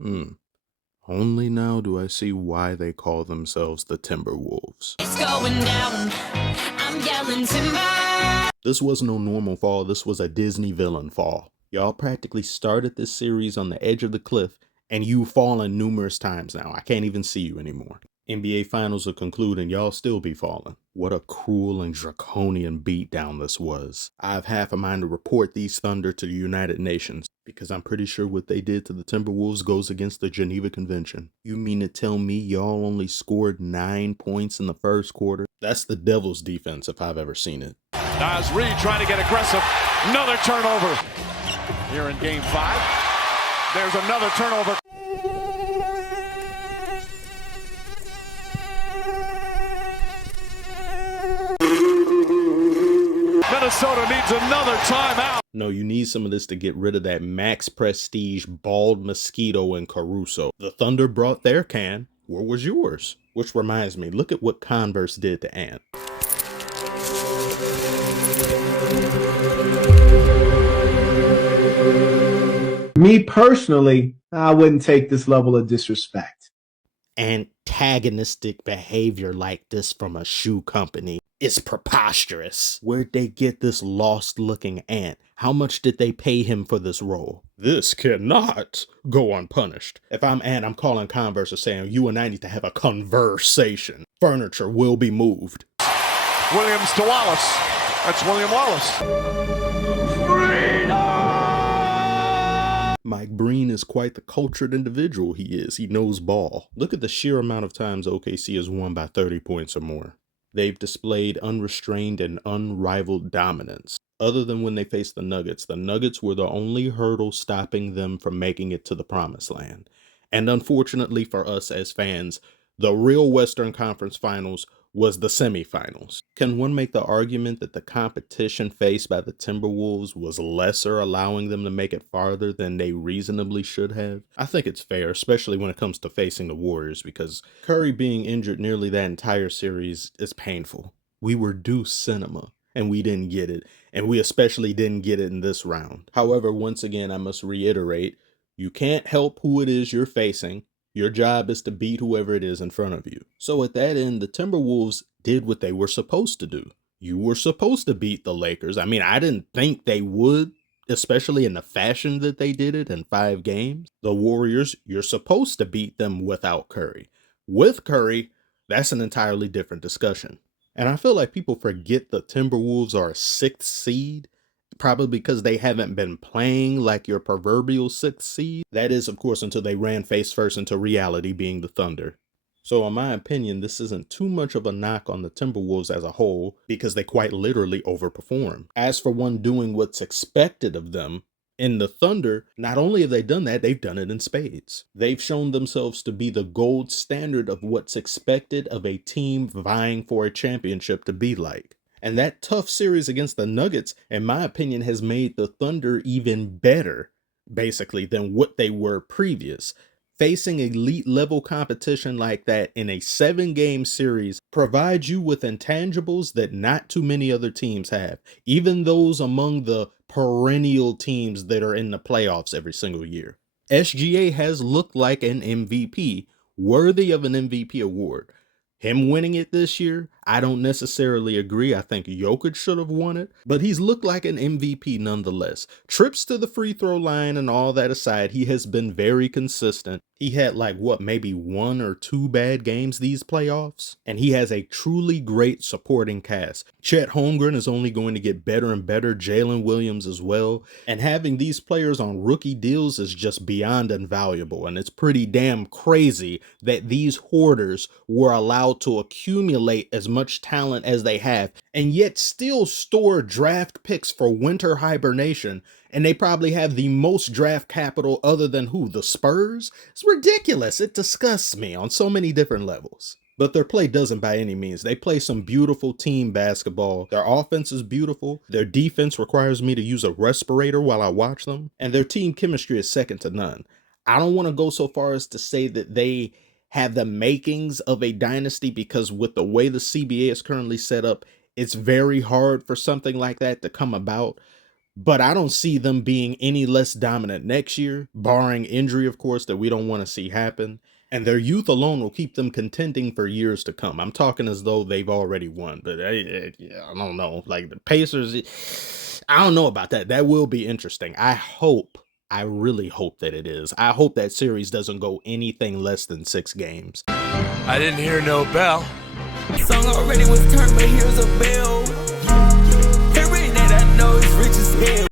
Hmm. Only now do I see why they call themselves the Timberwolves. It's going down. I'm yelling timber. This was no normal fall, this was a Disney villain fall. Y'all practically started this series on the edge of the cliff, and you've fallen numerous times now. I can't even see you anymore. NBA Finals will conclude and y'all still be falling. What a cruel and draconian beatdown this was. I have half a mind to report these Thunder to the United Nations, because I'm pretty sure what they did to the Timberwolves goes against the Geneva Convention. You mean to tell me y'all only scored 9 points in the first quarter? That's the Devils' defense if I've ever seen it. Nas Reed trying to get aggressive. Another turnover. Here in game 5. There's another turnover. Minnesota needs another timeout. No, you need some of this to get rid of that Max Prestige, Bald Mosquito, and Caruso. The Thunder brought their can. Where was yours? Which reminds me, look at what Converse did to Ant. Me personally, I wouldn't take this level of disrespect. Antagonistic behavior like this from a shoe company is preposterous. Where'd they get this lost-looking ant? How much did they pay him for this role? This cannot go unpunished. If I'm Ant, I'm calling Converse and saying, you and I need to have a conversation. Furniture will be moved. Williams to Wallace. That's William Wallace. Mike Breen is quite the cultured individual he is. He knows ball. Look at the sheer amount of times OKC has won by 30 points or more. They've displayed unrestrained and unrivaled dominance. Other than when they faced the Nuggets were the only hurdle stopping them from making it to the promised land. And unfortunately for us as fans, the real Western Conference Finals was the semifinals. Can one make the argument that the competition faced by the Timberwolves was lesser, allowing them to make it farther than they reasonably should have? I think it's fair, especially when it comes to facing the Warriors, because Curry being injured nearly that entire series is painful. We were due cinema, and we didn't get it, and we especially didn't get it in this round. However, once again, I must reiterate, you can't help who it is you're facing. Your job is to beat whoever it is in front of you. So at that end, the Timberwolves did what they were supposed to do. You were supposed to beat the Lakers. I mean, I didn't think they would, especially in the fashion that they did it in 5 games. The Warriors, you're supposed to beat them without Curry. With Curry, that's an entirely different discussion. And I feel like people forget the Timberwolves are a 6th seed. Probably because they haven't been playing like your proverbial 6th seed. That is, of course, until they ran face first into reality, being the Thunder. So in my opinion, this isn't too much of a knock on the Timberwolves as a whole, because they quite literally overperform. As for one doing what's expected of them, in the Thunder, not only have they done that, they've done it in spades. They've shown themselves to be the gold standard of what's expected of a team vying for a championship to be like. And that tough series against the Nuggets, in my opinion, has made the Thunder even better, basically, than what they were previous. Facing elite level competition like that in a 7-game series provides you with intangibles that not too many other teams have, even those among the perennial teams that are in the playoffs every single year. SGA has looked like an MVP, worthy of an MVP award. Him winning it this year, I don't necessarily agree. I think Jokic should have won it, but he's looked like an MVP nonetheless. Trips to the free throw line and all that aside, he has been very consistent. He had maybe 1 or 2 bad games these playoffs, and he has a truly great supporting cast. Chet Holmgren is only going to get better and better, Jalen Williams as well, and having these players on rookie deals is just beyond invaluable, and it's pretty damn crazy that these hoarders were allowed to accumulate as much talent as they have, and yet still store draft picks for winter hibernation, and they probably have the most draft capital other than who? The Spurs? It's ridiculous. It disgusts me on so many different levels. But their play doesn't by any means. They play some beautiful team basketball. Their offense is beautiful. Their defense requires me to use a respirator while I watch them. And their team chemistry is second to none. I don't want to go so far as to say that they have the makings of a dynasty, because with the way the CBA is currently set up, it's very hard for something like that to come about. but I don't see them being any less dominant next year, barring injury, of course, that we don't want to see happen. And their youth alone will keep them contending for years to come. I'm talking as though they've already won, but I don't know. Like the Pacers, I don't know about that. That will be interesting. I really hope that it is. I hope that series doesn't go anything less than 6 games. I didn't hear no bell. Song already was turned, but here's a bell. Every night I know it's rich as hell.